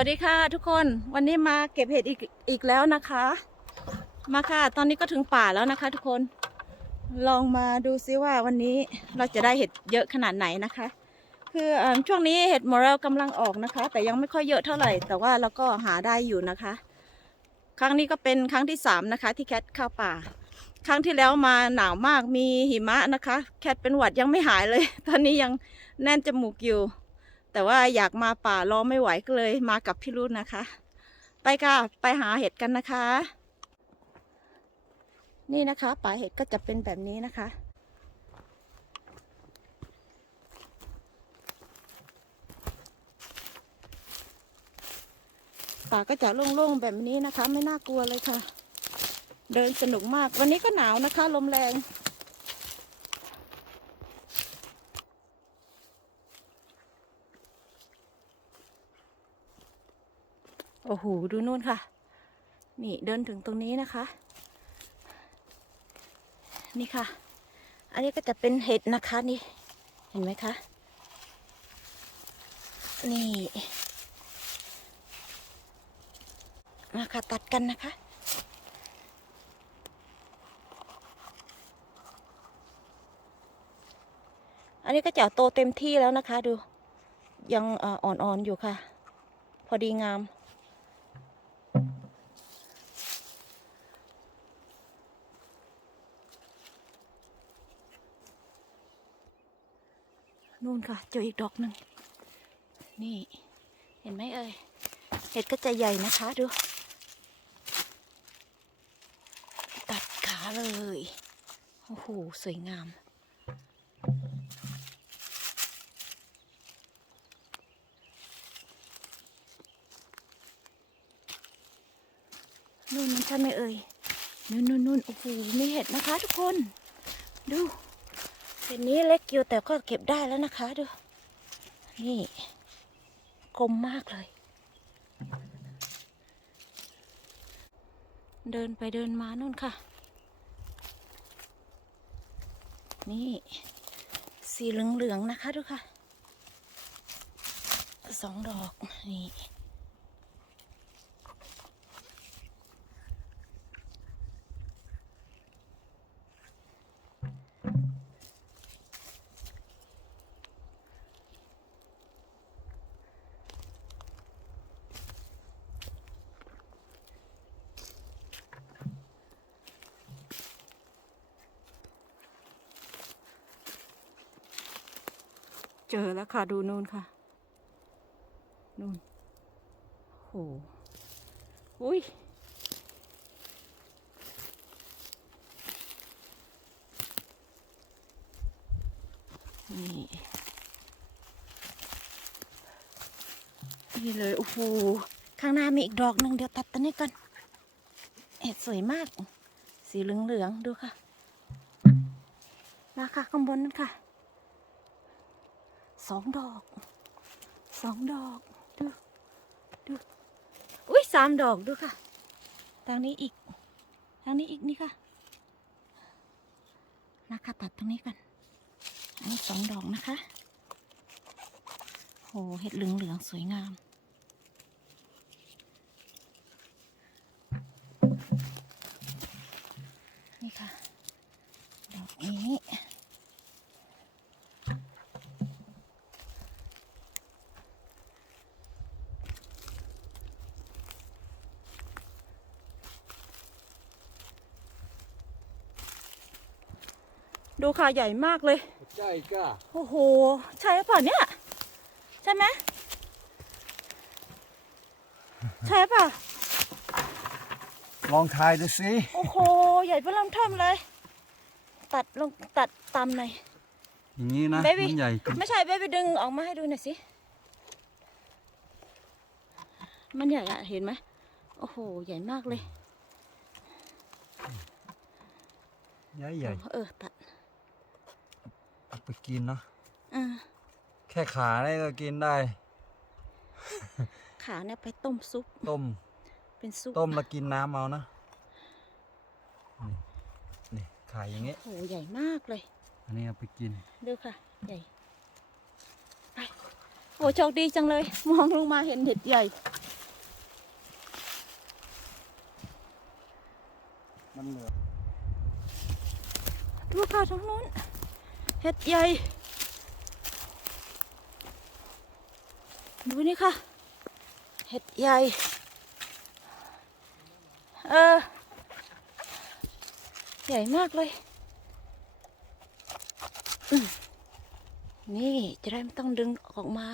สวัสดีค่ะทุกคนวันนี้มาเก็บเห็ดอีกอีกแล้วนะคะ มาค่ะ ตอนนี้ก็ถึงป่าแล้วนะคะ ทุกคนลองมาดูซิว่าวันนี้เราจะได้เห็ดเยอะขนาดไหนนะคะ คืออช่วงนี้เห็ดมอรัลกำลังออกนะคะ แต่ยังไม่ค่อยเยอะเท่าไหร่ แต่ว่าเราก็หาได้อยู่นะคะ ครั้งนี้ก็เป็นครั้งที่สามนะคะ ที่แคทเข้าป่า ครั้งที่แล้วมาหนาวมากมีหิมะนะคะ แคทเป็นหวัดยังไม่หายเลย ตอนนี้ยังแน่นจมูกอยู่ แต่ว่าอยากมาป่ารอไม่ไหวก็เลยมากับพี่รุ่นนะคะ ไปค่ะ ไปหาเห็ดกันนะคะ นี่นะคะ ป่าเห็ดก็จะเป็นแบบนี้นะคะ ป่าก็จะโล่งๆแบบนี้นะคะ ไม่น่ากลัวเลยค่ะ เดินสนุกมากวันนี้ก็หนาวนะคะ ลมแรง โอ้โห ดูนู่นค่ะ นี่เดินถึงตรงนี้นะคะ นี่ค่ะ อันนี้ก็จะเป็นเห็ดนะคะนี่ เห็นไหมคะ นี่ มาค่ะตัดกันนะคะอันนี้ก็จะโตเต็มที่แล้วนะคะ ดู ยังอ่ออ่อนอยู่ค่ะ พอดีงาม ค่ะ เจออีกดอกหนึ่ง นี่ เห็นไหมเอ่ย เห็ดก็จะใหญ่นะคะดู ตัดขาเลย โอ้โห สวยงาม นู่นมันใช่ไหมเอ่ย นู่นนู่นนู่นโอ้โห มีเห็ดนะคะทุกคน ดู เห็ดนี้เล็กอยู่แต่ก็เก็บได้แล้วนะคะดู นี่กลมมากเลย เดินไปเดินมานู่นค่ะ นี่ สีเหลืองๆนะคะดูค่ะ สองดอกนี่ เจอแล้วค่ะดูนู่นค่ะ นู่นโหอุ้ยนี่นี่เลยโอ้โหข้างหน้ามีอีกดอกหนึ่งเดี๋ยวตัดตัวนี้ก่อนเห็ดสวยมาก สีเหลืองๆดูค่ะมาค่ะข้างบนนั่นค่ะ สองดอกสองดอกดูดูอุ้ยสามดอกดูค่ะทางนี้อีกทางนี้อีกนี่ค่ะนะคะตัดตรงนี้กันอันนี้สองดอกนะคะโหเห็ดเหลืองๆสวยงาม นี่ค่ะ ดอกนี้ ดู ค่ะใหญ่มากเลย ใช่ก้าโอ้โห ใช่หรือเปล่าเนี่ย ใช่ไหมใช่ป่ะ ลองทายดูสิโอ้โห ใหญ่เพิ่มเทิมเลย ตัดลงตัดตามหน่อย อย่างนี้นะ Baby มันใหญ่ขึ้นไม่ใช่เบบี้ดึงออกมาให้ดูหน่อยสิ มันใหญ่อะเห็นไหมโอ้โห ใหญ่มากเลย ใหญ่ใหญ่ เออตัด เอาไปกินเนาะอแค่ขาเนี่ยก็กินได้ ขาเนี่ยไปต้มซุป ต้ม เป็นซุปต้มแล้วกินน้ำเอานะนี่นี่ขายอย่างเงี้ยโอ้ใหญ่มากเลย อันนี้เอาไปกินดูค่ะ ใหญ่ ไป โอ้โชคดีจังเลย มองลงมาเห็นเห็ดใหญ่ มันเหลือ ดูค่ะตรงนู้น เห็ดใหญ่ ดูนี่ค่ะ เห็ดใหญ่ เออ ใหญ่มากเลย นี่จะได้ไม่ต้องดึงออกมา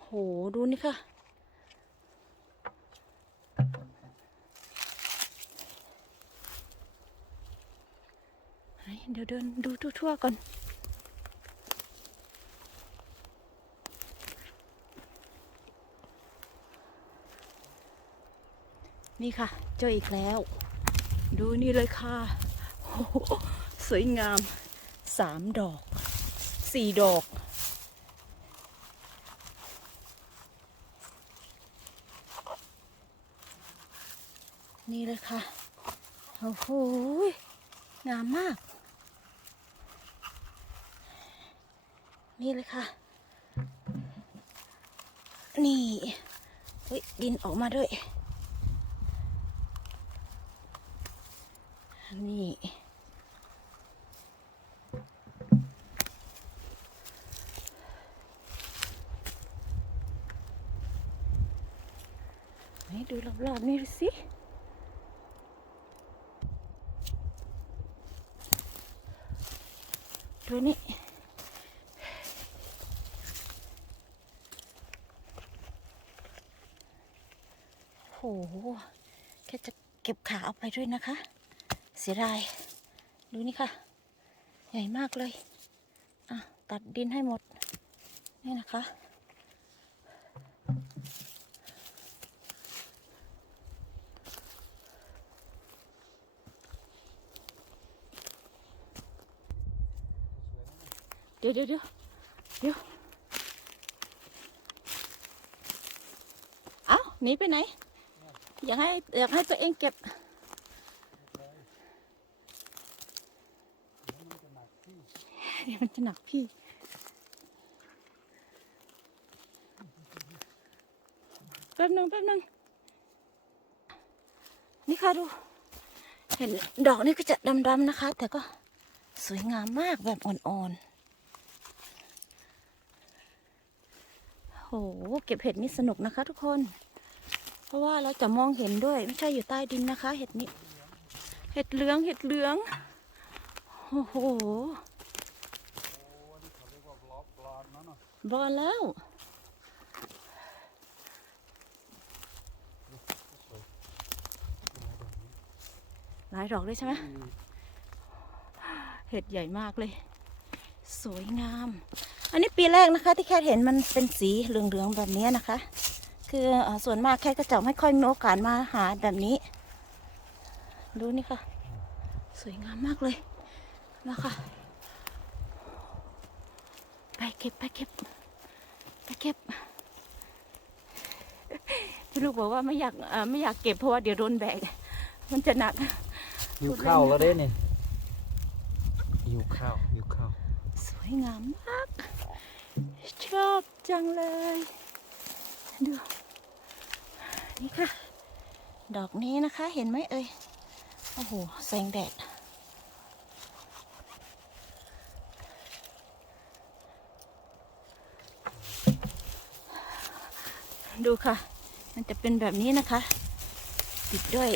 โห ดูนี่ค่ะเดี๋ยวเดินดูทั่วๆก่อน นี่ค่ะ เจออีกแล้ว ดูนี่เลยค่ะสวยงามสามดอกสี่ดอก นี่เลยค่ะ โอ้โหงามมาก นี่เลยค่ะ นี่เฮ้ยดินออกมาด้วย นี่ ให้ดูรอบๆนี่ดูสิ ดูนี่ โห แค่จะเก็บขาเอาไปด้วยนะคะ เสียดาย ดูนี่ค่ะ ใหญ่มากเลย อะ ตัดดินให้หมด นี่นะคะ เดี๋ยวเดี๋ยวเดี๋ยวเดี๋ยว เอ้าหนีไปไหน อยากให้อยากให้ตัวเองเก็บ เดี๋ยวมันจะหนักพี่ แป๊บนึงแป๊บนึงนี่ค่ะดู เห็นดอกนี่ก็จะดำๆนะคะ แต่ก็สวยงามมากแบบอ่อนๆโห เก็บเห็ดนี่สนุกนะคะทุกคน ราะว่าเราจะมองเห็นด้วย ไม่ใช่อยู่ใต้ดินนะคะ เห็ดนี้ เห็ดเหลืองเห็ดเหลืองโอ้โหบอลแล้วหลายดอกด้วยใช่ไหมเห็ดใหญ่มากเลย สวยงาม อันนี้ปีแรกนะคะ ที่แค่เห็นมันเป็นสีเหลืองๆแบบนี้นะคะ คือเอ่อส่วนมากแค่ก็จะไม่ค่อยมีโอกาสมาหาแบบนี้ ดูนี่ค่ะ สวยงามมากเลยนะคะไปเก็บไปเก็บไปเก็บพี่ลูกบอกว่าไม่อยากเอ่อไม่อยากเก็บเพราะว่าเดี๋ยวโดนแบกมันจะหนักหิวข้าวแล้วเด้เนี่ยหิวข้าวหิวข้าว สวยงามมาก ชอบจังเลย ดู นี่ค่ะ ดอกนี้นะคะเห็นไหมเอ่ย โอ้โห แสงแดด ดูค่ะ มันจะเป็นแบบนี้นะคะ ติดด้วย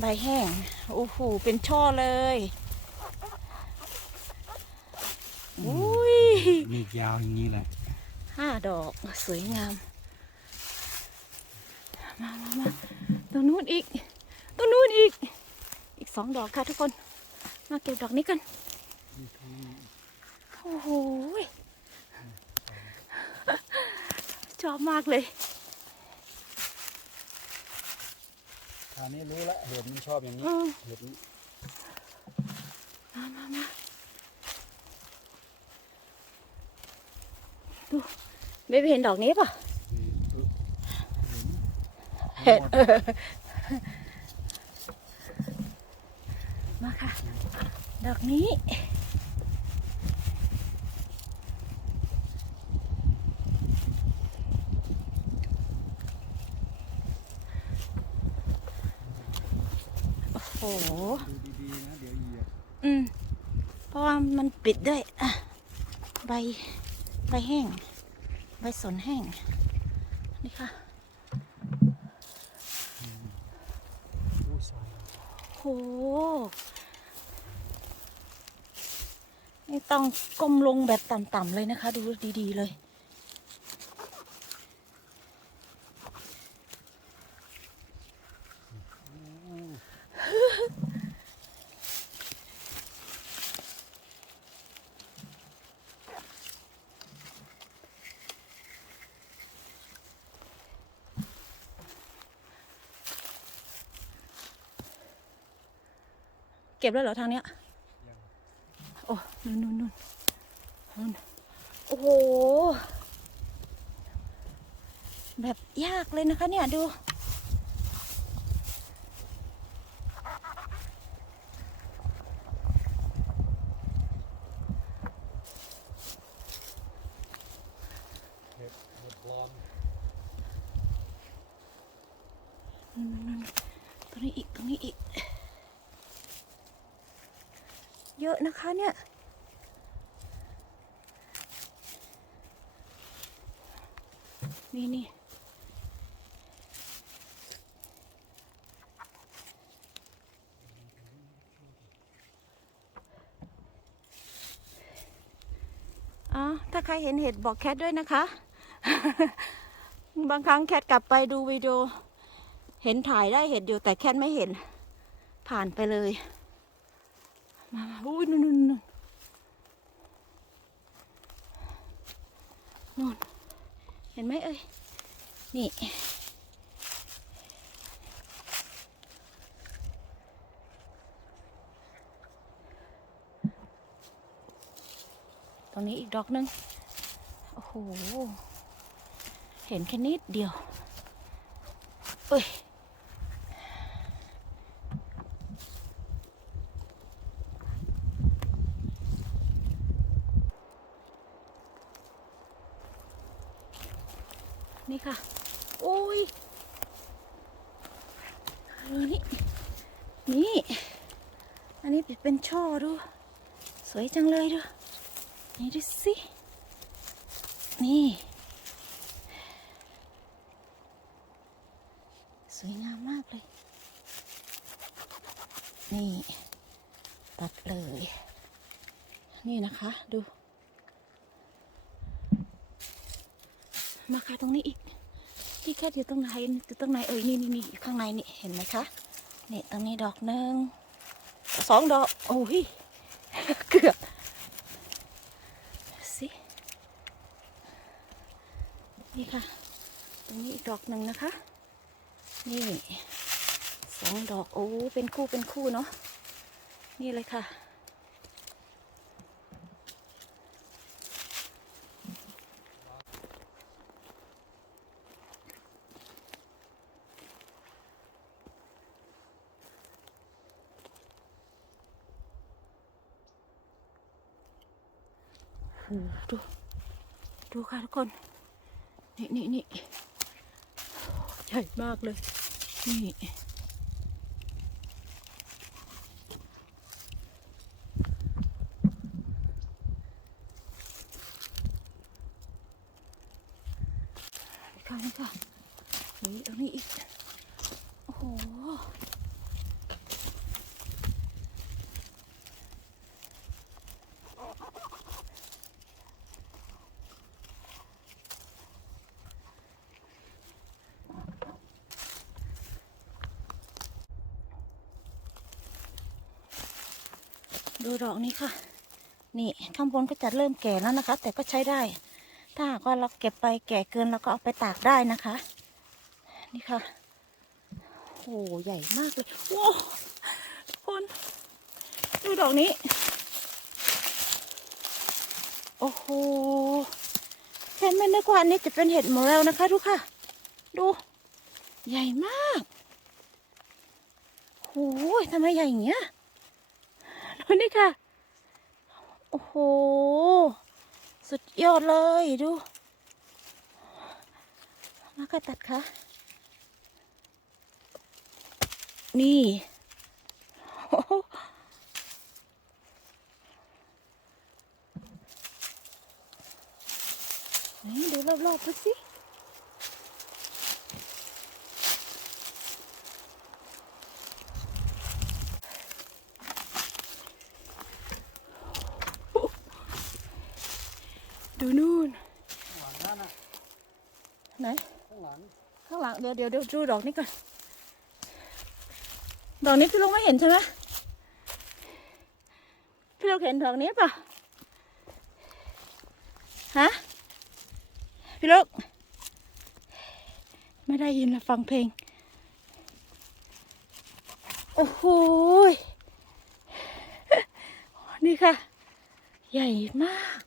ใบแห้ง โอ้โห เป็นช่อเลยอุ้ย มีดยาวอย่างนี้แหละห้าดอกสวยงาม มามามาตรงนู้นอีกตรงนู้นอีก อีกสองดอกค่ะทุกคน มาเก็บดอกนี้กัน โอ้โหยชอบมากเลยคราวนี้รู้แล้วเห็ดมันชอบอย่างนี้อืมเห็ดนี้มามามาดูเบบี้เห็นดอกนี้ป่ะ เห็ดเออมาค่ะ ดอกนี้ โอ้โห ดูดีๆนะเดี๋ยวเหยียบอืม เพราะว่ามันปิดด้วยอะใบ ใบแห้ง ใบสนแห้ง นี่ค่ะ อู้ซอย โห นี่ต้องก้มลงแบบต่ำๆเลยนะคะ ดูดีๆเลย เก็บแล้วเหรอทางเนี้ยโอ้นู่นนู่นนู่นนู่นโอ้โห แบบยากเลยนะคะเนี่ยดูนู่นนู่นตรงนี้อีก ตรงนี้อีก เยอะนะคะเนี่ยนี่นี่อ๋อถ้าใครเห็นเห็ดบอกแคทด้วยนะคะ บางครั้งแคทกลับไปดูวิดีโอ เห็นถ่ายได้เห็ดอยู่แต่แคทไม่เห็นผ่านไปเลย มาอุ้ยนู่นนู่นนู่นนู่นเห็นไหมเอ้ย นี่ ตรงนี้อีกดอกหนึง โอ้โห เห็นแค่นิดเดียว เอ้ย นี่ค่ะ โอ้ยเออนี่ นี่ อันนี้เป็นช่อดู สวยจังเลยดู นี่ดูสิ นี่ สวยงามมากเลย นี่ ตัดเลย นี่นะคะดู มาค่ะตรงนี้อีกที่แค่อยู่ตรงไหนอยู่ตรงไหนเอ่ยนี่นี่นี่ข้างในนี่เห็นไหมคะนี่ตรงนี้ดอกหนึ่งสองดอกโอ้ยเกือบสินี่ค่ะ ตรงนี้อีกดอกหนึ่งนะคะ นี่สองดอกโอ้เป็นคู่เป็นคู่เนาะ นี่เลยค่ะ ดู ดูค่ะทุกคน นี่นี่นี่ใหญ่มากเลย นี่ค่ะนี่ค่ะนี่ตรงนี้อีก โอ้โห ดูดอกนี้ค่ะ นี่ข้างบนก็จะเริ่มแก่แล้วนะคะ แต่ก็ใช้ได้ ถ้าหากว่าเราเก็บไปแก่เกินเราก็เอาไปตากได้นะคะ นี่ค่ะโอ้ใหญ่มากเลยโอ้ทุกคนดูดอกนี้ โอ้โหแค่ไม่นึกว่าอันนี้จะเป็นเห็ดหมเรลนะคะทุกค่ะ ดู ใหญ่มากโอ้ยทำไมใหญ่อย่างเงี้ย นี่ค่ะ โอ้โห สุดยอดเลยดู มาค่ะตัดค่ะ นี่นี่ดูรอบๆดูสิ ดูนู่น หลังนั่นน่ะ ไหน ข้างหลัง ข้างหลัง เดี๋ยวเดี๋ยวเดี๋ยวดูดอกนี้ก่อน ดอกนี้พี่ลูกไม่เห็นใช่ไหมพี่ลูกเห็นดอกนี้ป่ะฮะ พี่ลูกไม่ได้ยินละฟังเพลง โอ้โหนี่ค่ะ ใหญ่มาก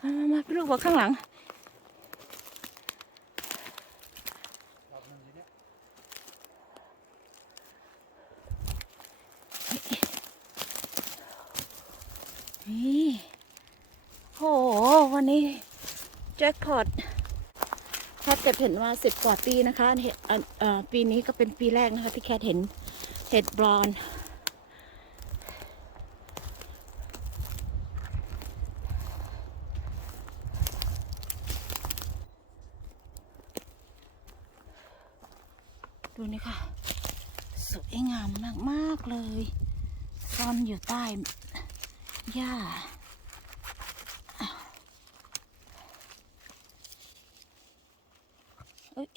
มามามาพี่ลูกบอกข้างหลัง ดอกหนึ่งอยู่เนี่ย นี่โห วันนี้ แจ็คพอตแคทเก็บเห็นว่าสิบกว่าปีนะคะเห็ดอะเอ่อปีนี้ก็เป็นปีแรกนะคะที่แคทเห็นเห็ดบรอนซ์ดูนี่ค่ะ สวยงามมาก ๆ เลย ซ่อนอยู่ใต้ หญ้าเอ้ย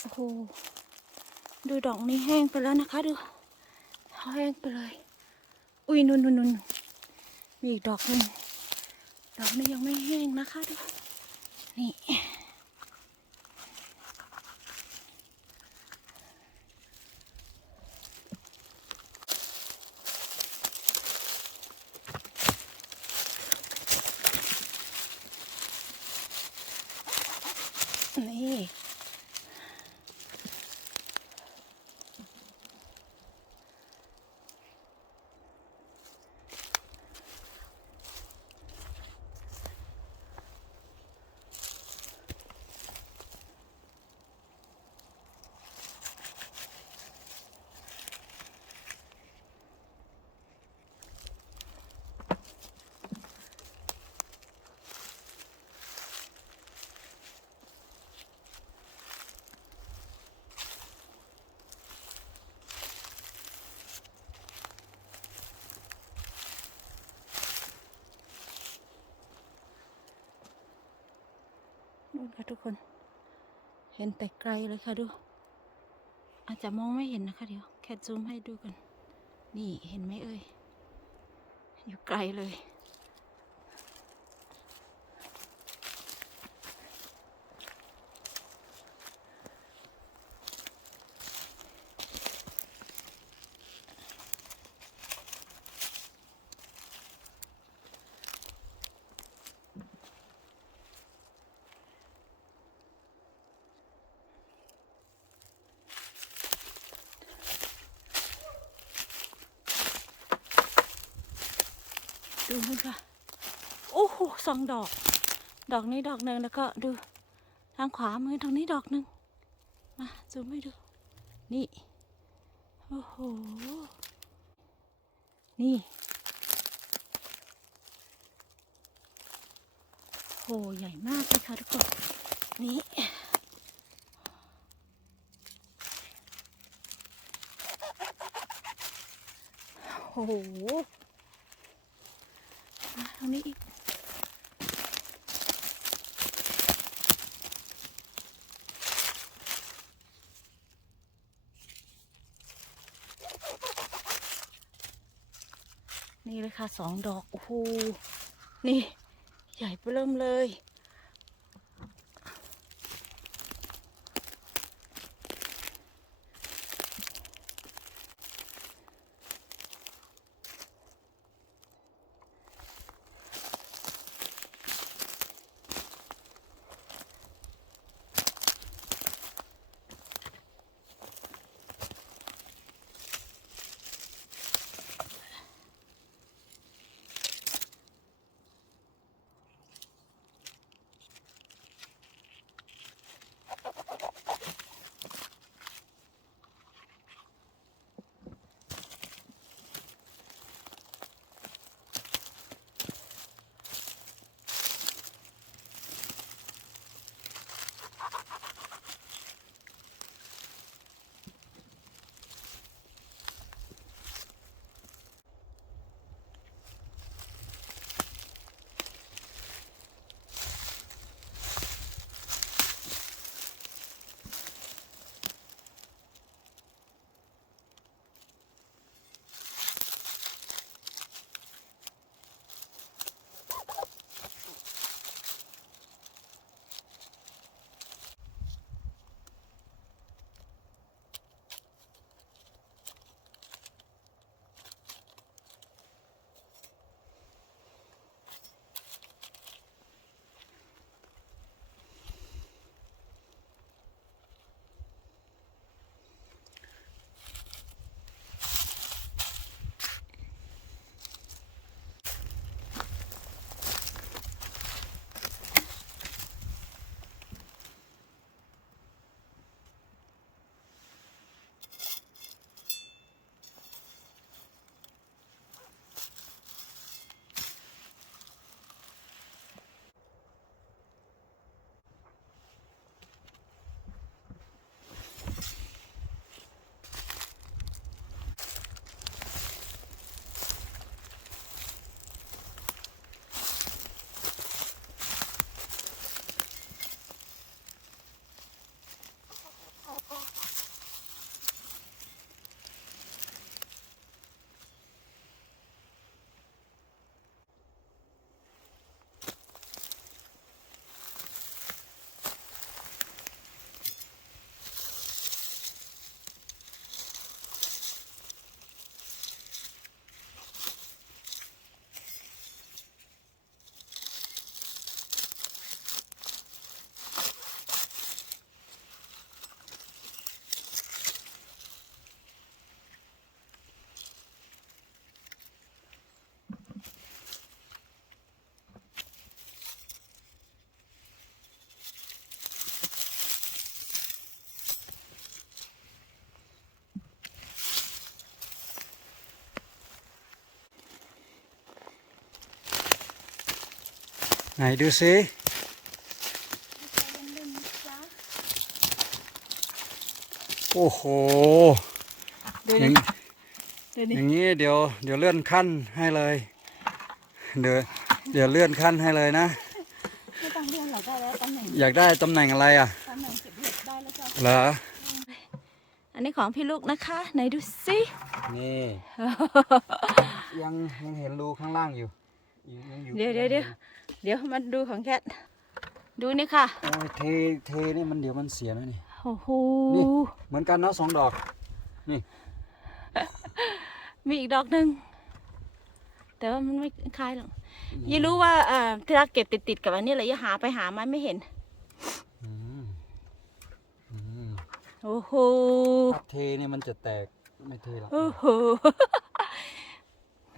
โอ้โหดูดอกนี้แห้งไปแล้วนะคะดูแห้งไปเลย อุ้ยนุ่นนุ่นนุ่นมีอีกดอกหนึ่งดอกนี้ยังไม่แห้งนะคะดู นี่นี่ นู่นค่ะทุกคน เห็นแต่ไกลเลยค่ะดู อาจจะมองไม่เห็นนะคะเดี๋ยว แค่ซูมให้ดูกัน นี่เห็นไหมเอ่ย อยู่ไกลเลย ดูนู่นค่ะ โอ้โหสอง ดอก ดอกนี้ดอกหนึ่งแล้วก็ดู ทางขวามือทางนี้ดอกหนึ่งมาซูมให้ดู นี่ โอ้โห นี่ โห ใหญ่มากเลยค่ะทุกคน นี่โอ้โหมาทางนี้อีก นี่เลย ค่ะสองดอกโอ้โหนี่ ใหญ่ไปเริ่มเลย ไหนดูสิโอ้โหดูอดิย่างดูดิอย่างนี้เดี๋ยวเดี๋ยวเลื่อนขั้นให้เลย เดี๋ยวเดี๋ยวเลื่อนขั้นให้เลยนะ ไม่ต้องเลื่อนหรอกได้แล้วตำแหน่งอยากได้ตำแหน่งอะไรอะตำแหน่งเก็บเห็ดได้แล้วจ้ะเหรอ อันนี้ของพี่ลูกนะคะ ไหนดูสินี่ยังยังเห็นรูข้างล่างอยู่ยังอยู่เดี๋ยวเดี๋ยวเดี๋ยว เดี๋ยวมาดูของแคทดูนี่ค่ะโอ้ยเทเทนี่มันเดี๋ยวมันเสียนะนี่โอ้โหนี่เหมือนกันเนาะสองดอก นี่ มีอีกดอกหนึ่งแต่ว่ามันไม่คล้ายหรอกยี่รู้ว่าเอ่อที่รักเก็บติดติดๆกับอันนี้เลยยี่หาไปหามาไม่เห็นอืมอืมโอ้โหถ้าเทนี่มันจะแตกไม่เทหรอกโอ้โหเ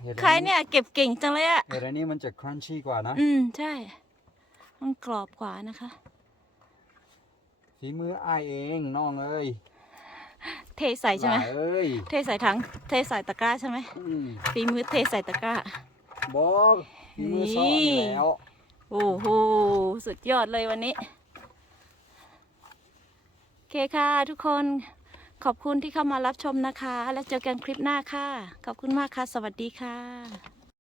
ห็ดอัใครเนี่ยเก็บเก่งจังเลยอะเห็ดอันนี้มันจะครันชี่กว่านะ อืมใช่ มันกรอบกว่านะคะ ฝีมืออ้ายเองน้องเอ้ยเทใส่ใช่ไหมลาเอ้ยเทใส่ถังเทใส่ตะกร้าใช่ไหมอืมฝีมือเทใส่ตะกร้า บอกฝีมือซ้อนนี่แล้ว โอ้โห สุดยอดเลยวันนี้ โอเคค่ะทุกคน ขอบคุณที่เข้ามารับชมนะคะ แล้วเจอกันคลิปหน้าค่ะ ขอบคุณมากค่ะ สวัสดีค่ะ